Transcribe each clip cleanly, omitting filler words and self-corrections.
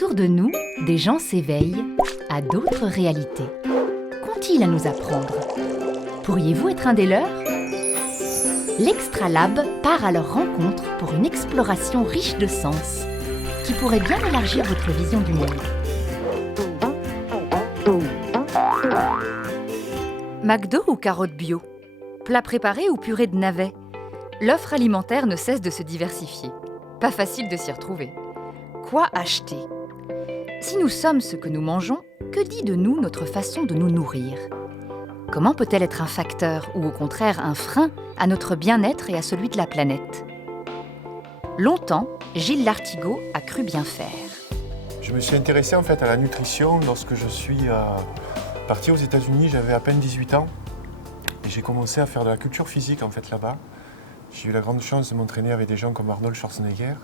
Autour de nous, des gens s'éveillent à d'autres réalités. Qu'ont-ils à nous apprendre? Pourriez-vous être un des leurs? L'Extra Lab part à leur rencontre pour une exploration riche de sens qui pourrait bien élargir votre vision du monde. McDo ou carottes bio? Plat préparé ou purée de navets? L'offre alimentaire ne cesse de se diversifier. Pas facile de s'y retrouver. Quoi acheter? Si nous sommes ce que nous mangeons, que dit de nous notre façon de nous nourrir? Comment peut-elle être un facteur ou au contraire un frein à notre bien-être et à celui de la planète? Longtemps, Gilles Lartigot a cru bien faire. Je me suis intéressé en fait à la nutrition lorsque je suis parti aux États-Unis, j'avais à peine 18 ans et j'ai commencé à faire de la culture physique en fait là-bas. J'ai eu la grande chance de m'entraîner avec des gens comme Arnold Schwarzenegger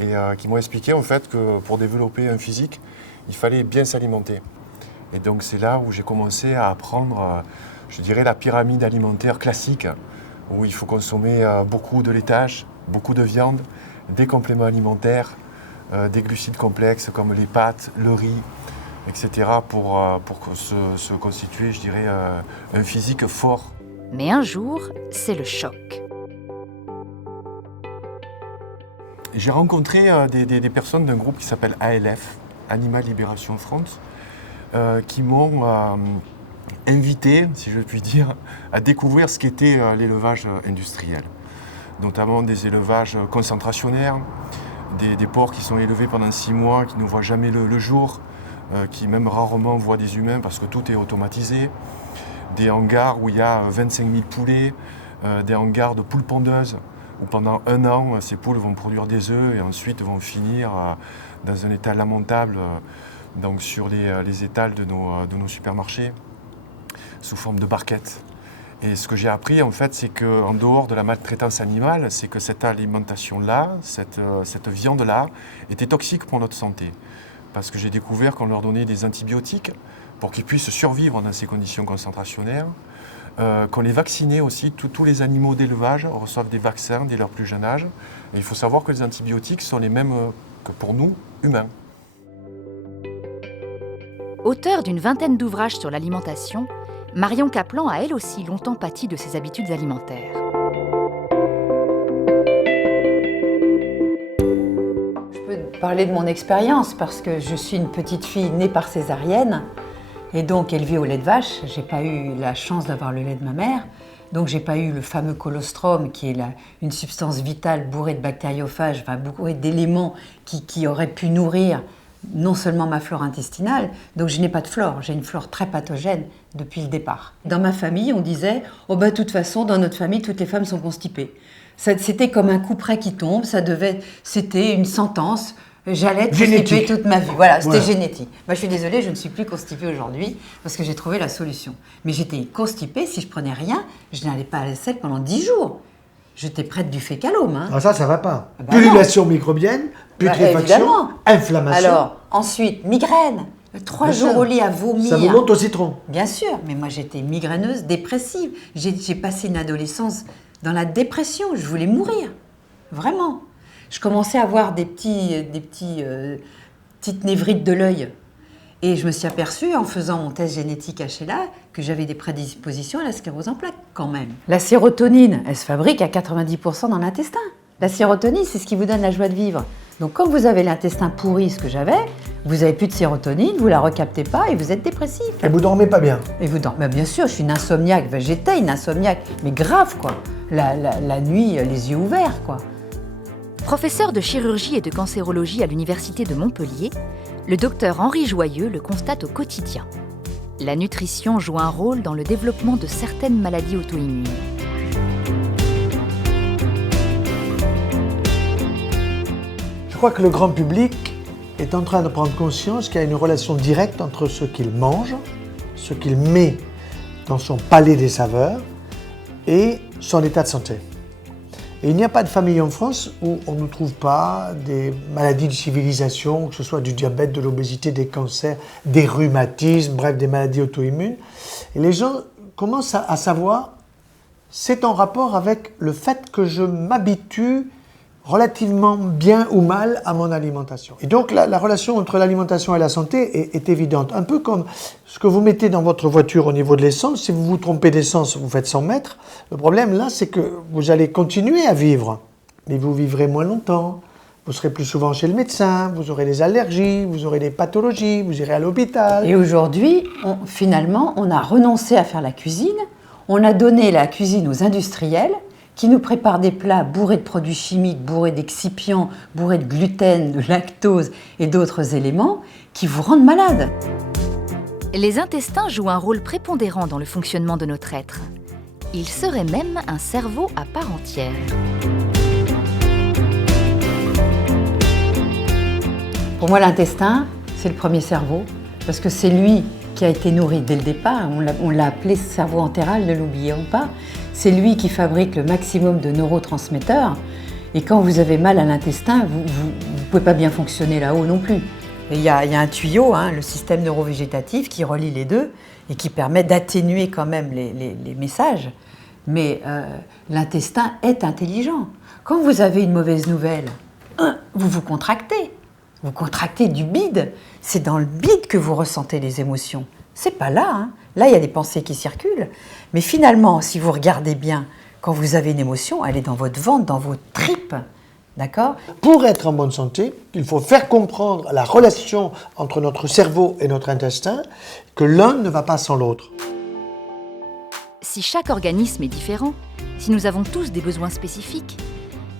et qui m'ont expliqué en fait que pour développer un physique, il fallait bien s'alimenter. Et donc c'est là où j'ai commencé à apprendre, je dirais, la pyramide alimentaire classique, où il faut consommer beaucoup de laitage, beaucoup de viande, des compléments alimentaires, des glucides complexes comme les pâtes, le riz, etc. pour se constituer, je dirais, un physique fort. Mais un jour, c'est le choc. J'ai rencontré des personnes d'un groupe qui s'appelle ALF, Animal Liberation Front, qui m'ont invité, si je puis dire, à découvrir ce qu'était l'élevage industriel. Notamment des élevages concentrationnaires, des porcs qui sont élevés pendant 6 mois, qui ne voient jamais le jour, qui même rarement voient des humains parce que tout est automatisé, des hangars où il y a 25 000 poulets, des hangars de poules pondeuses, où pendant 1 an, ces poules vont produire des œufs et ensuite vont finir dans un état lamentable donc sur les étals de nos supermarchés, sous forme de barquettes. Et ce que j'ai appris, en fait, c'est qu'en dehors de la maltraitance animale, c'est que cette alimentation-là, cette viande-là, était toxique pour notre santé. Parce que j'ai découvert qu'on leur donnait des antibiotiques pour qu'ils puissent survivre dans ces conditions concentrationnaires, qu'on les vaccinait aussi, tous les animaux d'élevage reçoivent des vaccins dès leur plus jeune âge. Et il faut savoir que les antibiotiques sont les mêmes que pour nous, humains. Auteure d'une vingtaine d'ouvrages sur l'alimentation, Marion Kaplan a elle aussi longtemps pâti de ses habitudes alimentaires. Je peux parler de mon expérience parce que je suis une petite fille née par césarienne et donc élevée au lait de vache. J'ai pas eu la chance d'avoir le lait de ma mère, donc j'ai pas eu le fameux colostrum qui est une substance vitale bourrée de bactériophages, enfin bourrée d'éléments qui auraient pu nourrir non seulement ma flore intestinale, donc je n'ai pas de flore, j'ai une flore très pathogène depuis le départ. Dans ma famille, on disait « Oh bah de toute façon, dans notre famille, toutes les femmes sont constipées ». C'était comme un coup près qui tombe, c'était une sentence, j'allais être constipée toute ma vie. Voilà, c'était génétique. Bah, je suis désolée, je ne suis plus constipée aujourd'hui parce que j'ai trouvé la solution. Mais j'étais constipée, si je prenais rien, je n'allais pas à la selle pendant 10 jours. J'étais prête du fécalome. Hein. Ah ça va pas. Ah bah Pullulation microbienne, putréfaction, inflammation. Alors, ensuite, migraine. 3 jours au lit à vomir. Ça vous monte au citron. Bien sûr, mais moi j'étais migraineuse, dépressive. J'ai passé une adolescence dans la dépression, je voulais mourir. Vraiment. Je commençais à avoir des petites névrites de l'œil. Et je me suis aperçue, en faisant mon test génétique HLA, que j'avais des prédispositions à la sclérose en plaques, quand même. La sérotonine, elle se fabrique à 90% dans l'intestin. La sérotonine, c'est ce qui vous donne la joie de vivre. Donc, quand vous avez l'intestin pourri, ce que j'avais, vous n'avez plus de sérotonine, vous ne la recaptez pas et vous êtes dépressif. Et vous dormez pas bien. Et vous dormez, bien sûr, je suis une insomniaque. Enfin, j'étais une insomniaque, mais grave, quoi. La nuit, les yeux ouverts, quoi. Professeur de chirurgie et de cancérologie à l'Université de Montpellier, le docteur Henri Joyeux le constate au quotidien. La nutrition joue un rôle dans le développement de certaines maladies auto-immunes. Je crois que le grand public est en train de prendre conscience qu'il y a une relation directe entre ce qu'il mange, ce qu'il met dans son palais des saveurs et son état de santé. Et il n'y a pas de famille en France où on ne trouve pas des maladies de civilisation, que ce soit du diabète, de l'obésité, des cancers, des rhumatismes, bref, des maladies auto-immunes. Et les gens commencent à savoir, c'est en rapport avec le fait que je m'habitue relativement bien ou mal à mon alimentation. Et donc la relation entre l'alimentation et la santé est évidente. Un peu comme ce que vous mettez dans votre voiture au niveau de l'essence. Si vous vous trompez d'essence, vous faites 100 mètres. Le problème là, c'est que vous allez continuer à vivre, mais vous vivrez moins longtemps. Vous serez plus souvent chez le médecin, vous aurez des allergies, vous aurez des pathologies, vous irez à l'hôpital. Et aujourd'hui, finalement, on a renoncé à faire la cuisine. On a donné la cuisine aux industriels qui nous préparent des plats bourrés de produits chimiques, bourrés d'excipients, bourrés de gluten, de lactose et d'autres éléments qui vous rendent malade. Les intestins jouent un rôle prépondérant dans le fonctionnement de notre être. Ils seraient même un cerveau à part entière. Pour moi, l'intestin, c'est le premier cerveau, parce que c'est lui qui a été nourri dès le départ. On l'a appelé cerveau entéral, ne l'oublions pas. C'est lui qui fabrique le maximum de neurotransmetteurs. Et quand vous avez mal à l'intestin, vous ne pouvez pas bien fonctionner là-haut non plus. Il y a un tuyau, le système neurovégétatif, qui relie les deux et qui permet d'atténuer quand même les messages. Mais l'intestin est intelligent. Quand vous avez une mauvaise nouvelle, vous vous contractez. Vous contractez du bide. C'est dans le bide que vous ressentez les émotions. C'est pas là. Là, il y a des pensées qui circulent. Mais finalement, si vous regardez bien, quand vous avez une émotion, elle est dans votre ventre, dans vos tripes. D'accord ? Pour être en bonne santé, il faut faire comprendre la relation entre notre cerveau et notre intestin, que l'un ne va pas sans l'autre. Si chaque organisme est différent, si nous avons tous des besoins spécifiques,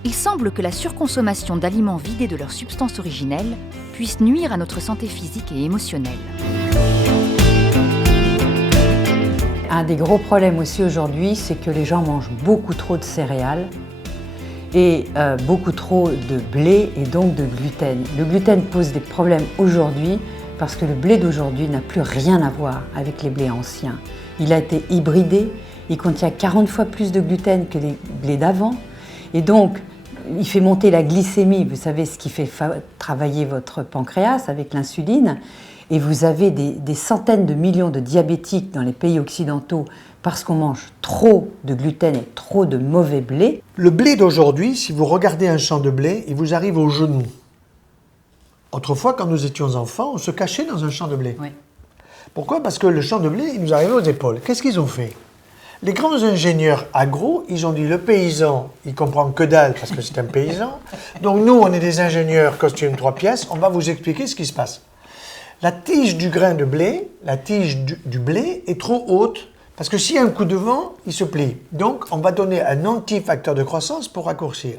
il semble que la surconsommation d'aliments vidés de leur substance originelle puisse nuire à notre santé physique et émotionnelle. Un des gros problèmes aussi aujourd'hui, c'est que les gens mangent beaucoup trop de céréales et beaucoup trop de blé et donc de gluten. Le gluten pose des problèmes aujourd'hui parce que le blé d'aujourd'hui n'a plus rien à voir avec les blés anciens. Il a été hybridé, il contient 40 fois plus de gluten que les blés d'avant et donc il fait monter la glycémie, vous savez ce qui fait travailler votre pancréas avec l'insuline. Et vous avez des centaines de millions de diabétiques dans les pays occidentaux parce qu'on mange trop de gluten et trop de mauvais blé. Le blé d'aujourd'hui, si vous regardez un champ de blé, il vous arrive aux genoux. Autrefois, quand nous étions enfants, on se cachait dans un champ de blé. Oui. Pourquoi ? Parce que le champ de blé, il nous arrivait aux épaules. Qu'est-ce qu'ils ont fait ? Les grands ingénieurs agro, ils ont dit le paysan, il comprend que dalle parce que c'est un paysan. Donc nous, on est des ingénieurs costume 3 pièces, on va vous expliquer ce qui se passe. La tige du grain de blé, la tige du blé est trop haute parce que s'il y a un coup de vent, il se plie. Donc, on va donner un anti-facteur de croissance pour raccourcir.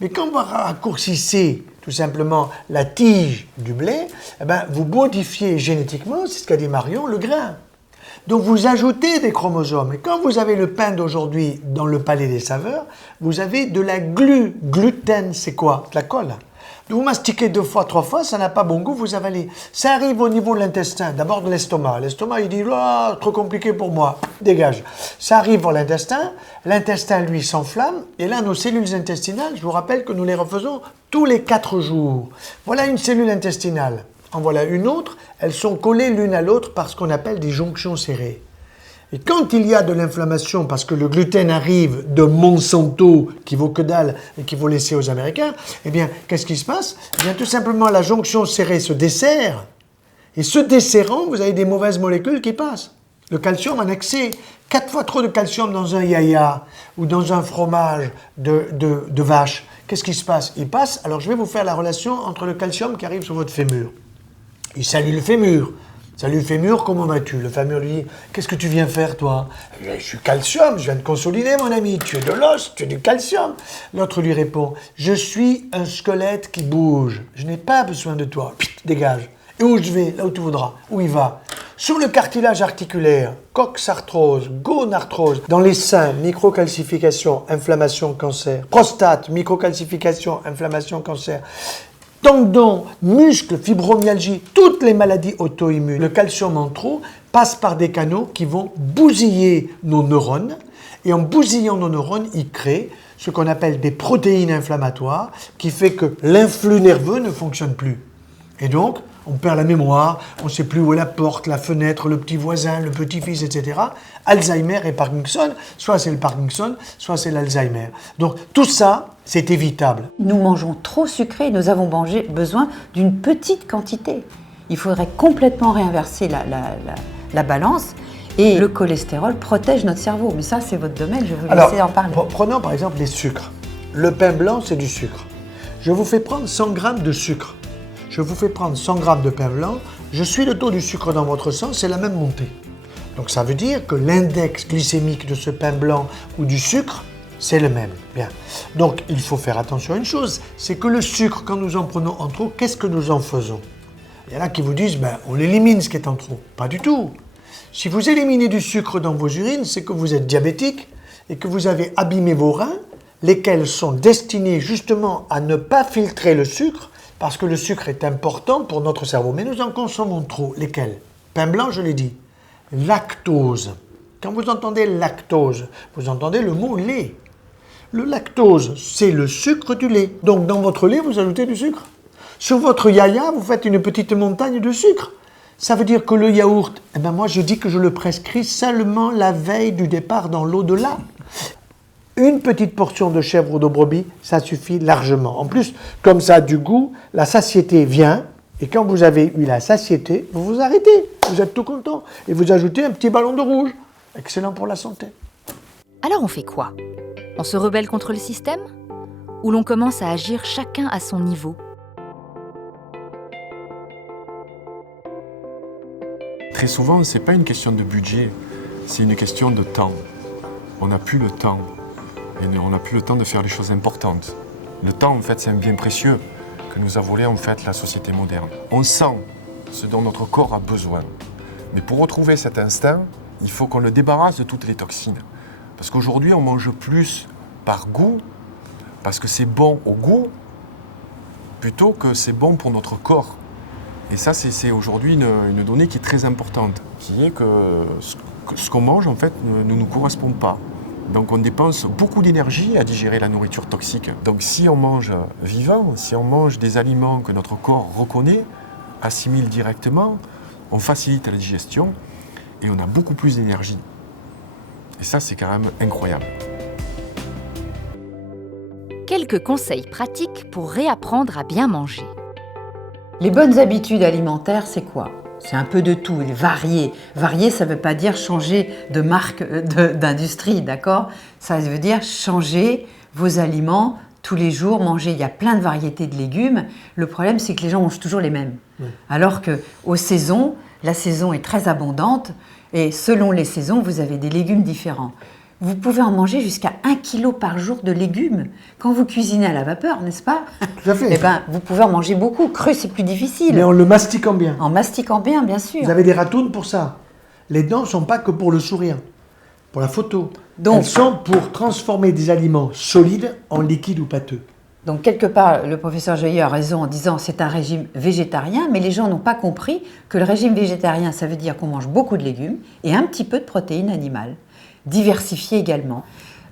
Mais quand vous raccourcissez tout simplement la tige du blé, vous modifiez génétiquement, c'est ce qu'a dit Marion, le grain. Donc, vous ajoutez des chromosomes. Et quand vous avez le pain d'aujourd'hui dans le palais des saveurs, vous avez de la gluten, c'est quoi ? De la colle. Vous mastiquez 2 fois, 3 fois, ça n'a pas bon goût, vous avalez. Ça arrive au niveau de l'intestin, d'abord de l'estomac. L'estomac, il dit, oh, trop compliqué pour moi, dégage. Ça arrive à l'intestin, lui, s'enflamme, et là, nos cellules intestinales, je vous rappelle que nous les refaisons tous les 4 jours. Voilà une cellule intestinale. En voilà une autre, elles sont collées l'une à l'autre par ce qu'on appelle des jonctions serrées. Et quand il y a de l'inflammation, parce que le gluten arrive de Monsanto, qui vaut que dalle et qu'il faut laisser aux Américains, eh bien, qu'est-ce qui se passe ? Eh bien, tout simplement, la jonction serrée se desserre. Et se desserrant, vous avez des mauvaises molécules qui passent. Le calcium en excès. 4 fois trop de calcium dans un yaya ou dans un fromage de vache. Qu'est-ce qui se passe ? Il passe. Alors, je vais vous faire la relation entre le calcium qui arrive sur votre fémur. Il salue le fémur. Salut fémur, comment vas-tu ? Le fémur lui dit, qu'est-ce que tu viens faire toi ? Je suis calcium, je viens de consolider mon ami, tu es de l'os, tu es du calcium. L'autre lui répond, je suis un squelette qui bouge, je n'ai pas besoin de toi, dégage. Et où je vais ? Là où tu voudras. Où il va ? Sur le cartilage articulaire, coxarthrose, gonarthrose, dans les seins, microcalcification, inflammation, cancer, prostate, microcalcification, inflammation, cancer. Tendons, muscles, fibromyalgie, toutes les maladies auto-immunes. Le calcium en trop passe par des canaux qui vont bousiller nos neurones. Et en bousillant nos neurones, il crée ce qu'on appelle des protéines inflammatoires qui fait que l'influx nerveux ne fonctionne plus. Et donc, On perd la mémoire, on ne sait plus où est la porte, la fenêtre, le petit voisin, le petit-fils, etc. Alzheimer et Parkinson, soit c'est le Parkinson, soit c'est l'Alzheimer. Donc tout ça, c'est évitable. Nous mangeons trop sucré, nous avons besoin d'une petite quantité. Il faudrait complètement réinverser la balance. Et le cholestérol protège notre cerveau. Mais ça, c'est votre domaine, je vais vous laisser en parler. Prenons par exemple les sucres. Le pain blanc, c'est du sucre. Je vous fais prendre 100 grammes de sucre. Je vous fais prendre 100 grammes de pain blanc. Je suis le taux du sucre dans votre sang, c'est la même montée. Donc ça veut dire que l'index glycémique de ce pain blanc ou du sucre, c'est le même. Bien. Donc il faut faire attention à une chose, c'est que le sucre, quand nous en prenons en trop, qu'est-ce que nous en faisons? Il y en a qui vous disent, on élimine ce qui est en trop. Pas du tout. Si vous éliminez du sucre dans vos urines, c'est que vous êtes diabétique et que vous avez abîmé vos reins, lesquels sont destinés justement à ne pas filtrer le sucre, parce que le sucre est important pour notre cerveau. Mais nous en consommons trop. Lesquels? Pain blanc, je l'ai dit. Lactose. Quand vous entendez lactose, vous entendez le mot lait. Le lactose, c'est le sucre du lait. Donc dans votre lait, vous ajoutez du sucre. Sur votre yaya, vous faites une petite montagne de sucre. Ça veut dire que le yaourt, moi je dis que je le prescris seulement la veille du départ dans l'au-delà. Une petite portion de chèvre ou de brebis, ça suffit largement. En plus, comme ça a du goût, la satiété vient, et quand vous avez eu la satiété, vous vous arrêtez, vous êtes tout content, et vous ajoutez un petit ballon de rouge. Excellent pour la santé. Alors on fait quoi? On se rebelle contre le système? Ou l'on commence à agir chacun à son niveau? Très souvent, ce n'est pas une question de budget, c'est une question de temps. On n'a plus le temps. Et on n'a plus le temps de faire les choses importantes. Le temps, en fait, c'est un bien précieux que nous a volé, en fait, la société moderne. On sent ce dont notre corps a besoin. Mais pour retrouver cet instinct, il faut qu'on le débarrasse de toutes les toxines. Parce qu'aujourd'hui, on mange plus par goût, parce que c'est bon au goût, plutôt que c'est bon pour notre corps. Et ça, c'est aujourd'hui une donnée qui est très importante, qui est que ce qu'on mange, en fait, ne nous correspond pas. Donc on dépense beaucoup d'énergie à digérer la nourriture toxique. Donc si on mange vivant, si on mange des aliments que notre corps reconnaît, assimile directement, on facilite la digestion et on a beaucoup plus d'énergie. Et ça, c'est quand même incroyable. Quelques conseils pratiques pour réapprendre à bien manger. Les bonnes habitudes alimentaires, c'est quoi? C'est un peu de tout, varier. Varier, ça ne veut pas dire changer de marque d'industrie, d'accord? Ça veut dire changer vos aliments tous les jours, manger. Il y a plein de variétés de légumes. Le problème, c'est que les gens mangent toujours les mêmes. Oui. Alors qu'aux saisons, la saison est très abondante et selon les saisons, vous avez des légumes différents. Vous pouvez en manger jusqu'à 1 kg par jour de légumes. Quand vous cuisinez à la vapeur, n'est-ce pas? Tout à fait. Eh ben, vous pouvez en manger beaucoup. Cru, c'est plus difficile. Mais en le mastiquant bien. En mastiquant bien sûr. Vous avez des ratounes pour ça. Les dents ne sont pas que pour le sourire, pour la photo. Donc, elles sont pour transformer des aliments solides en liquides ou pâteux. Donc, quelque part, le professeur Joyeux a raison en disant que c'est un régime végétarien, mais les gens n'ont pas compris que le régime végétarien, ça veut dire qu'on mange beaucoup de légumes et un petit peu de protéines animales. Diversifier également.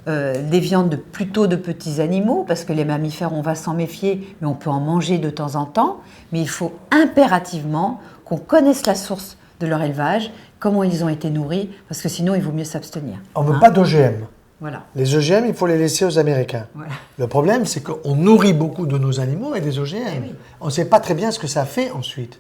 Des viandes plutôt de petits animaux, parce que les mammifères, on va s'en méfier, mais on peut en manger de temps en temps. Mais il faut impérativement qu'on connaisse la source de leur élevage, comment ils ont été nourris, parce que sinon, il vaut mieux s'abstenir. On ne veut pas d'OGM. Voilà. Les OGM, il faut les laisser aux Américains. Voilà. Le problème, c'est qu'on nourrit beaucoup de nos animaux avec des OGM. Oui. On ne sait pas très bien ce que ça fait ensuite.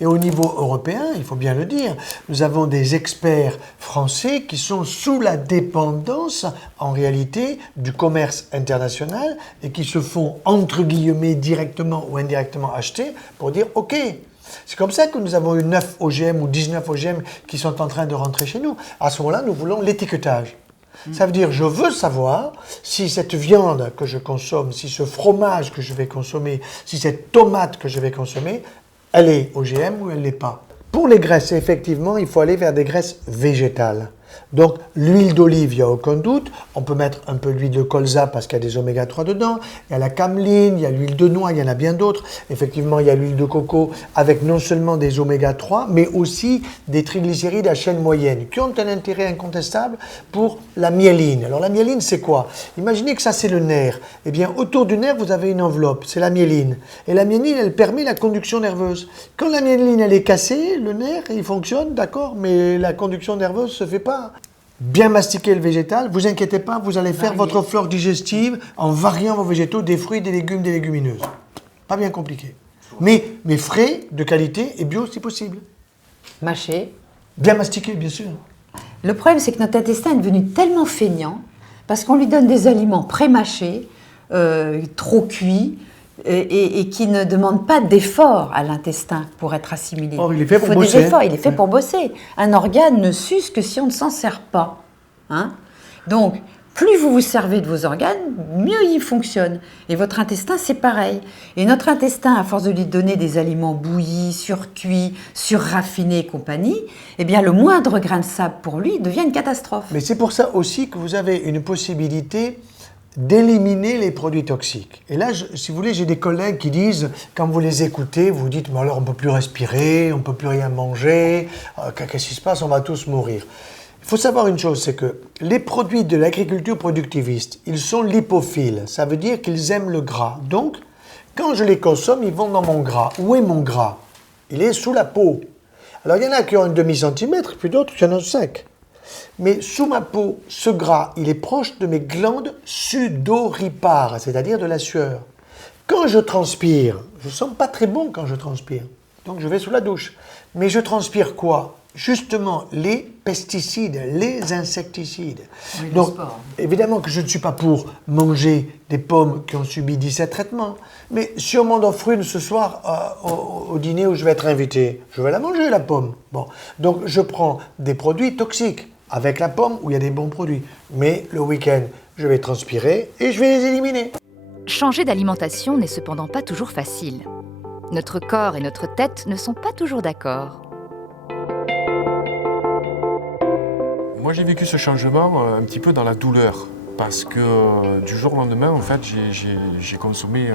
Et au niveau européen, il faut bien le dire, nous avons des experts français qui sont sous la dépendance, en réalité, du commerce international et qui se font, entre guillemets, directement ou indirectement acheter pour dire « OK ». C'est comme ça que nous avons eu 9 OGM ou 19 OGM qui sont en train de rentrer chez nous. À ce moment-là, nous voulons l'étiquetage. Ça veut dire, je veux savoir si cette viande que je consomme, si ce fromage que je vais consommer, si cette tomate que je vais consommer, elle est OGM ou elle ne l'est pas. Pour les graisses, effectivement, il faut aller vers des graisses végétales. Donc l'huile d'olive, il n'y a aucun doute. On peut mettre un peu d'huile de colza parce qu'il y a des oméga 3 dedans. Il y a la cameline, il y a l'huile de noix, il y en a bien d'autres. Effectivement, il y a l'huile de coco avec non seulement des oméga 3, mais aussi des triglycérides à chaîne moyenne qui ont un intérêt incontestable pour la myéline. Alors la myéline, c'est quoi? Imaginez que ça, c'est le nerf. Eh bien, autour du nerf, vous avez une enveloppe, c'est la myéline. Et la myéline, elle permet la conduction nerveuse. Quand la myéline, elle est cassée, le nerf, il fonctionne, d'accord, mais la conduction nerveuse ne se fait pas. Bien mastiquer le végétal, vous inquiétez pas, vous allez faire votre flore digestive en variant vos végétaux, des fruits, des légumes, des légumineuses. Pas bien compliqué. Mais frais, de qualité et bio si possible. Mâcher. Bien mastiqué, bien sûr. Le problème, c'est que notre intestin est devenu tellement feignant parce qu'on lui donne des aliments pré-mâchés, trop cuits, et qui ne demandent pas d'effort à l'intestin pour être assimilé. Or, il est fait pour faut bosser. des efforts, il est fait pour bosser. Un organe ne s'use que si on ne s'en sert pas. Hein? Donc, plus vous vous servez de vos organes, mieux ils fonctionnent. Et votre intestin, c'est pareil. Et notre intestin, à force de lui donner des aliments bouillis, surcuits, surraffinés et compagnie, eh bien, le moindre grain de sable pour lui devient une catastrophe. Mais c'est pour ça aussi que vous avez une possibilité d'éliminer les produits toxiques. Et là, si vous voulez, j'ai des collègues qui disent, quand vous les écoutez, vous dites, mais alors on ne peut plus respirer, on ne peut plus rien manger, qu'est-ce qui se passe, on va tous mourir. Il faut savoir une chose, c'est que les produits de l'agriculture productiviste, ils sont lipophiles, ça veut dire qu'ils aiment le gras. Donc, quand je les consomme, ils vont dans mon gras. Où est mon gras? Il est sous la peau. Alors, il y en a qui ont un demi-centimètre, puis d'autres qui en ont 5. Mais sous ma peau, ce gras, il est proche de mes glandes sudoripares, c'est-à-dire de la sueur. Quand je transpire, je ne sens pas très bon quand je transpire, donc je vais sous la douche. Mais je transpire quoi? Justement, les pesticides, les insecticides. Oui, donc, évidemment que je ne suis pas pour manger des pommes qui ont subi 17 traitements, mais si on m'en offre une ce soir au dîner où je vais être invité, je vais la manger, la pomme. Bon. Donc, je prends des produits toxiques avec la pomme où il y a des bons produits. Mais le week-end, je vais transpirer et je vais les éliminer. Changer d'alimentation n'est cependant pas toujours facile. Notre corps et notre tête ne sont pas toujours d'accord. Moi, j'ai vécu ce changement un petit peu dans la douleur, parce que du jour au lendemain, en fait, j'ai consommé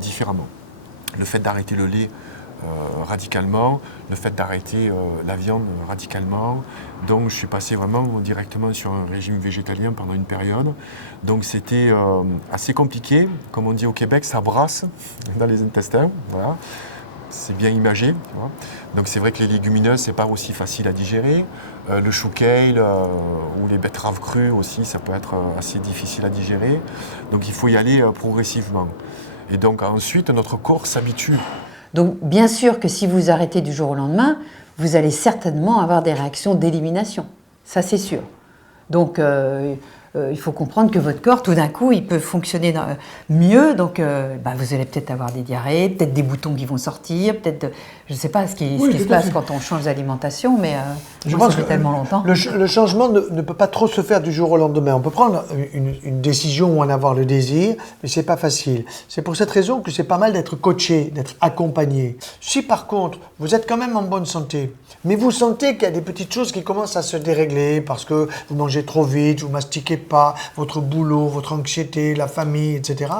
différemment. Le fait d'arrêter le lait radicalement, le fait d'arrêter la viande radicalement. Donc, je suis passé vraiment directement sur un régime végétalien pendant une période. Donc, c'était assez compliqué. Comme on dit au Québec, ça brasse dans les intestins. Voilà. C'est bien imagé, tu vois. Donc c'est vrai que les légumineuses, c'est pas aussi facile à digérer. Le chou kale ou les betteraves crues aussi, ça peut être assez difficile à digérer. Donc il faut y aller progressivement. Et donc ensuite, notre corps s'habitue. Donc bien sûr que si vous arrêtez du jour au lendemain, vous allez certainement avoir des réactions d'élimination. Ça c'est sûr. Donc il faut comprendre que votre corps, tout d'un coup, il peut fonctionner mieux. Donc, vous allez peut-être avoir des diarrhées, peut-être des boutons qui vont sortir, peut-être, je ne sais pas ce qui se passe quand on change d'alimentation, mais je pense ça fait tellement longtemps. Le changement ne peut pas trop se faire du jour au lendemain. On peut prendre une décision ou en avoir le désir, mais ce n'est pas facile. C'est pour cette raison que c'est pas mal d'être coaché, d'être accompagné. Si par contre, vous êtes quand même en bonne santé, mais vous sentez qu'il y a des petites choses qui commencent à se dérégler parce que vous mangez trop vite, vous mastiquez pas, votre boulot, votre anxiété, la famille, etc.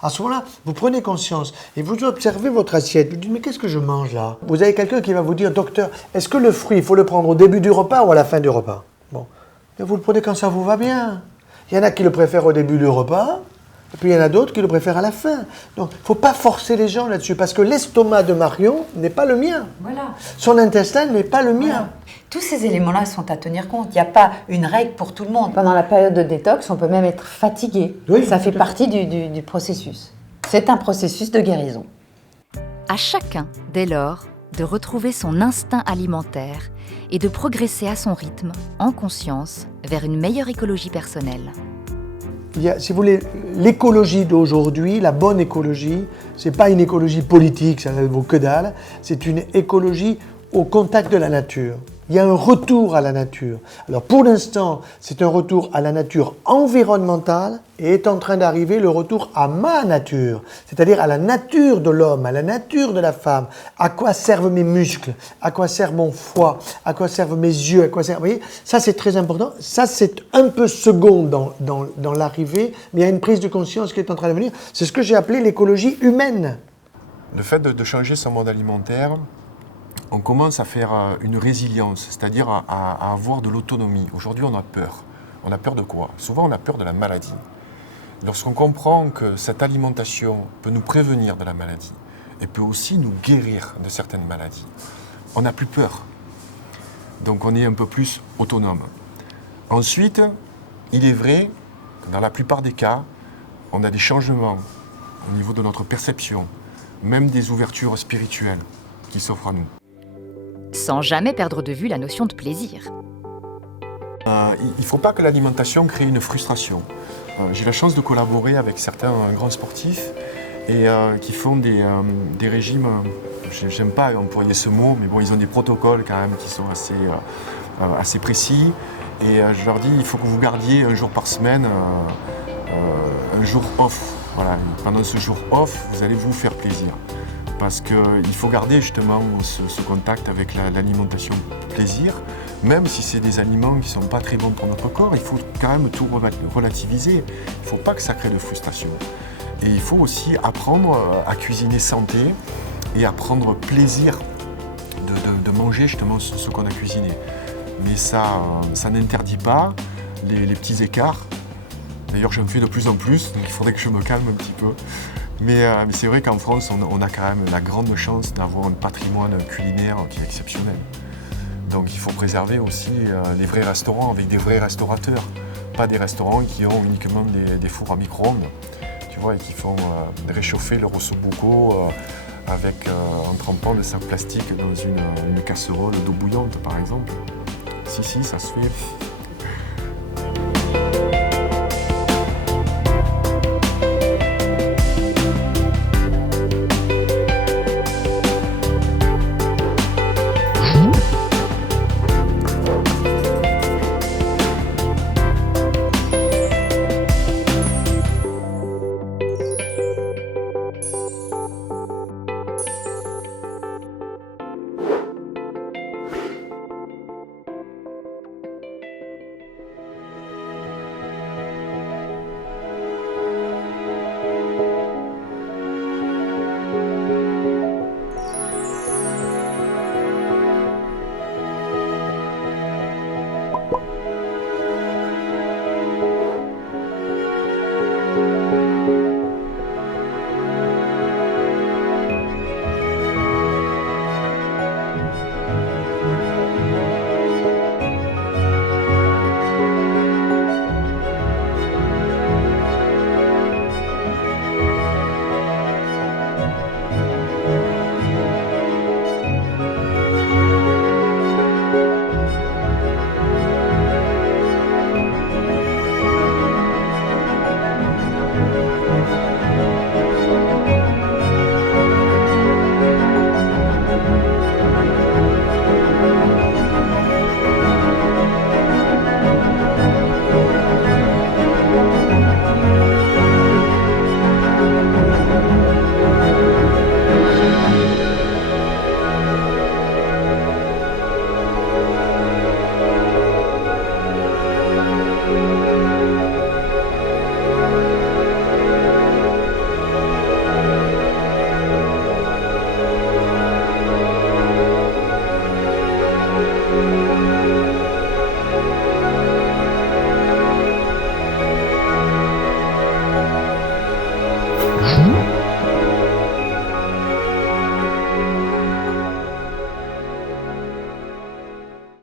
À ce moment-là, vous prenez conscience et vous observez votre assiette. Vous dites, mais qu'est-ce que je mange là? Vous avez quelqu'un qui va vous dire, docteur, est-ce que le fruit, il faut le prendre au début du repas ou à la fin du repas? Bon, mais vous le prenez quand ça vous va bien. Il y en a qui le préfèrent au début du repas, et puis il y en a d'autres qui le préfèrent à la fin. Donc, il ne faut pas forcer les gens là-dessus, parce que l'estomac de Marion n'est pas le mien. Voilà. Son intestin n'est pas le mien. Voilà. Tous ces éléments-là sont à tenir compte. Il n'y a pas une règle pour tout le monde. Pendant la période de détox, on peut même être fatigué. Oui, ça fait partie du processus. C'est un processus de guérison. À chacun, dès lors, de retrouver son instinct alimentaire et de progresser à son rythme, en conscience, vers une meilleure écologie personnelle. Si vous voulez, l'écologie d'aujourd'hui, la bonne écologie, ce n'est pas une écologie politique, ça ne vaut que dalle, c'est une écologie au contact de la nature. il y a un retour à la nature. Alors pour l'instant, c'est un retour à la nature environnementale et est en train d'arriver le retour à ma nature, c'est-à-dire à la nature de l'homme, à la nature de la femme. À quoi servent mes muscles? À quoi sert mon foie? À quoi servent mes yeux? À quoi servent... Vous voyez, ça c'est très important. Ça c'est un peu second dans l'arrivée, mais il y a une prise de conscience qui est en train de venir. C'est ce que j'ai appelé l'écologie humaine. Le fait de changer son mode alimentaire, on commence à faire une résilience, c'est-à-dire à avoir de l'autonomie. Aujourd'hui, on a peur. On a peur de quoi? Souvent, on a peur de la maladie. Lorsqu'on comprend que cette alimentation peut nous prévenir de la maladie et peut aussi nous guérir de certaines maladies, on n'a plus peur. Donc, on est un peu plus autonome. Ensuite, il est vrai que dans la plupart des cas, on a des changements au niveau de notre perception, même des ouvertures spirituelles qui s'offrent à nous. Sans jamais perdre de vue la notion de plaisir. Il ne faut pas que l'alimentation crée une frustration. J'ai la chance de collaborer avec certains grands sportifs et qui font des régimes, j'aime pas employer ce mot, mais bon, ils ont des protocoles quand même qui sont assez précis. Et je leur dis, il faut que vous gardiez un jour par semaine, un jour off. Voilà. Pendant ce jour off, vous allez vous faire plaisir. Parce qu'il faut garder justement ce contact avec l'alimentation plaisir, même si c'est des aliments qui ne sont pas très bons pour notre corps, il faut quand même tout relativiser. Il ne faut pas que ça crée de frustration. Et il faut aussi apprendre à cuisiner santé et à prendre plaisir de manger justement ce qu'on a cuisiné. Mais ça n'interdit pas les petits écarts. D'ailleurs, j'en fais de plus en plus, donc il faudrait que je me calme un petit peu. Mais c'est vrai qu'en France, on a quand même la grande chance d'avoir un patrimoine culinaire qui est exceptionnel. Donc il faut préserver aussi les vrais restaurants avec des vrais restaurateurs. Pas des restaurants qui ont uniquement des fours à micro-ondes, tu vois, et qui font réchauffer leur ossobuco en trempant le sac plastique dans une casserole d'eau bouillante, par exemple. Si, ça se fait.